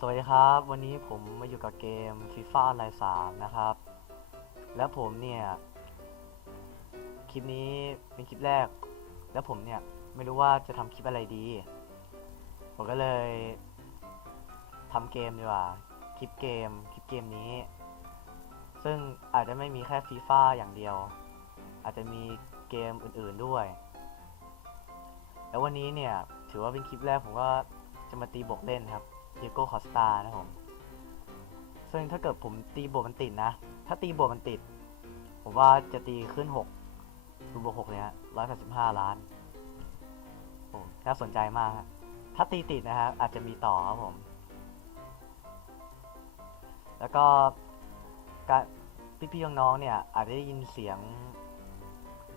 สวัสดีครับ วันนี้ผมมาอยู่กับเกม FIFA Online 3 นะครับ และผมเนี่ย คลิปนี้เป็นคลิปแรก แล้วผมเนี่ย ไม่รู้ว่าจะทำคลิปอะไรดี ผมก็เลยทำเกมดีกว่า คลิปเกม คลิปเกมนี้ ซึ่งอาจจะไม่มีแค่ FIFA อย่างเดียว อาจจะมีเกมอื่นๆด้วย แล้ววันนี้เนี่ย ถือว่าเป็นคลิปแรกผมก็จะมาตีบกเล่นครับ เดียโก้คอสตานะครับผม ซึ่งถ้าเกิดผมตีบวกมันติดนะ ถ้าตีบวกมันติด ผมว่าจะตีขึ้นหกรูบวกหกเนี่ยร้อยแปดสิบห้าล้านโอ้น่าสนใจมากฮะถ้าตีติดนะครับอาจจะมีต่อครับผม แล้วก็การพี่ๆน้องๆเนี่ย อาจจะได้ยินเสียง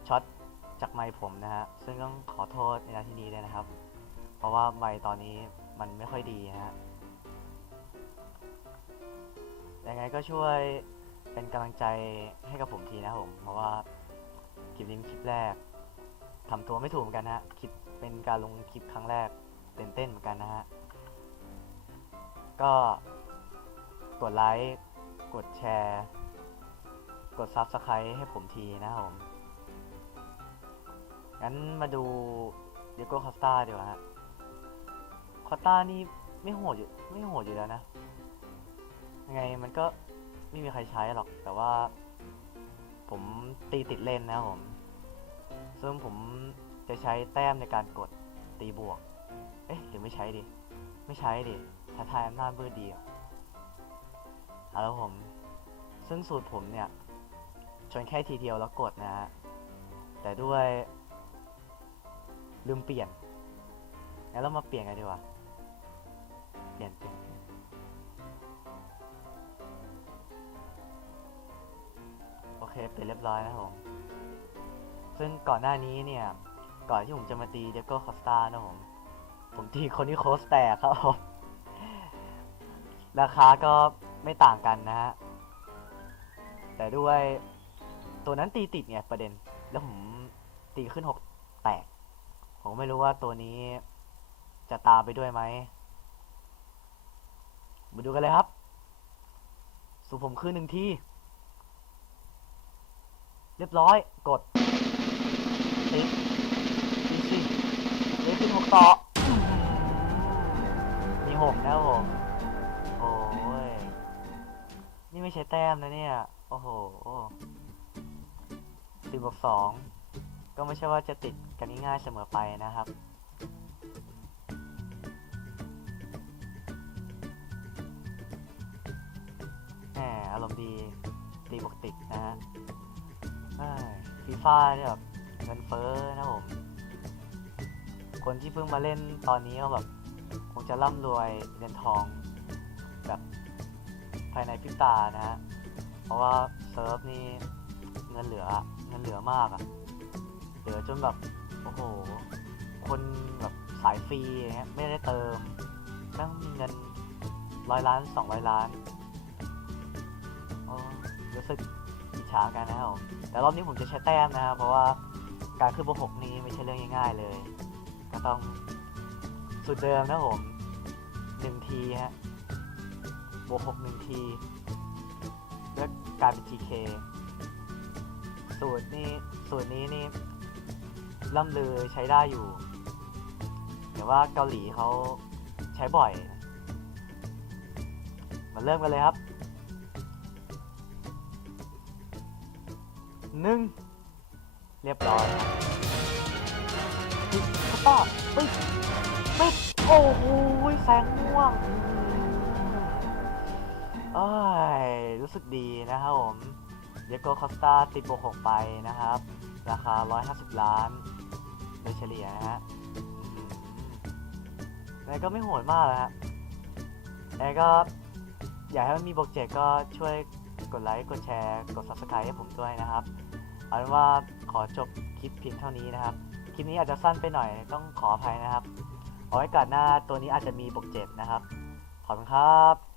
ช็อตจากไมค์ผมนะฮะ ซึ่งต้องขอโทษในนาทีนี้ด้วยนะครับ เพราะว่าไมค์ตอนนี้มันไม่ค่อยดีนะฮะ ไงก็ช่วยเป็นกำลังใจให้กับผมทีนะผม เพราะว่าคลิปนี้เป็นคลิปแรกทำตัวไม่ถูกเหมือนกันนะฮะคลิปเป็นการลงคลิปครั้งแรกตื่นเต้นเหมือนกันนะฮะ ก็กดไลค์ กดแชร์ กด Subscribe ให้ผมทีนะผม งั้นมาดูเดโก้คอสตาดีกว่าฮะ คอสตานี่ไม่โหดอยู่ไม่โหดอยู่แล้วนะ ยังไงมันก็ไม่มีใครใช้หรอก แต่ว่า ผมตีติดเล่นนะครับผม ซึ่งผมจะใช้แต้มในการกดตีบวก เอ๊ะหรือไม่ใช้ดิ ไม่ใช้ดิท้าทายอำนาจมืดดีอะเอาแล้วผม ซึ่งสูตรผมเนี่ย ชนแค่ทีเดียวแล้วกดนะฮะ แต่ด้วย ลืมเปลี่ยนงั้นเรามาเปลี่ยนกันดีกว่า เปลี่ยนเปลี่ยน เปลี่ยนโอเคปเรียบร้อยนะผม ซึ่งก่อนหน้านี้เนี่ย ก่อนที่ผมจะมาตีเดโก้คอสตานะผม ผมตีคนที่โคสแตกครับผม ราคาก็ไม่ต่างกันนะฮะ แต่ด้วยตัวนั้นตีติดไงประเด็น แล้วผมตีขึ้นหกแตก ผมไม่รู้ว่าตัวนี้จะตามไปด้วยไหม มาดูกันเลยครับ สูผมคืนหนึ่งที่ รียบร้อย กดติดดีสิเลขขึ้นหกต่อ มีหกนะครับผม โอ้ย นี่ไม่ใช่แต้มนะเนี่ย โอ้โหสิบบวกสองก็ไม่ใช่ว่าจะติดกันง่ายๆเสมอไปนะครับแหมอารมณ์ดีตีบวกติดนะฮะ ฟีฟ่าเนี่ยแบบเงินเฟ้อนะผม คนที่เพิ่งมาเล่นตอนนี้ก็แบบคงจะร่ำรวยเงินทองแบบภายในพิตานะฮะ เพราะว่าเซิร์ฟนี่เงินเหลือเงินเหลือมากอะเหลือจนแบบโอ้โห คนแบบสายฟรีอย่างเงี้ยไม่ได้เติมต้องมีเงินร้อยล้านสองร้อยล้านโอ้รู้สึก อิจฉากันนะครับผมแต่รอบนี้ผมจะใช้แต้มนะครับเพราะว่าการขึ้นบวกหกนี้ไม่ใช่เรื่องง่ายๆเลย ก็ต้องสุดเดิมนะผมหนึ่งทีฮะบวกหกหนึ่งทีแล้วกลายเป็น GK สูตรนี่สูตรนี้นี่ล่ำลือใช้ได้อยู่ แต่ว่าเกาหลีเขาใช้บ่อย มาเริ่มกันเลยครับ หนึ่งเรียบร้อยปิดสตาร์ปิดปิดโอ้โหแสงม่วงเอ้ยรู้สึกดีนะครับผมเดโกคอสตาติดบวกหกไปนะครับ ราคา 150 ล้านโดยเฉลี่ยนะฮะอืมแต่ก็ไม่โหดมากนะฮะแต่ก็อยากให้มันมีบวกเจ็ดก็ช่วย กดไลค์ กดแชร์ กด subscribe ให้ผมด้วยนะครับ เอาเป็นว่าขอจบคลิปเพียงเท่านี้นะครับ คลิปนี้อาจจะสั้นไปหน่อย ต้องขออภัยนะครับ เอาไว้กัดหน้าตัวนี้อาจจะมีบกเจ็บนะครับ ขอบคุณครับ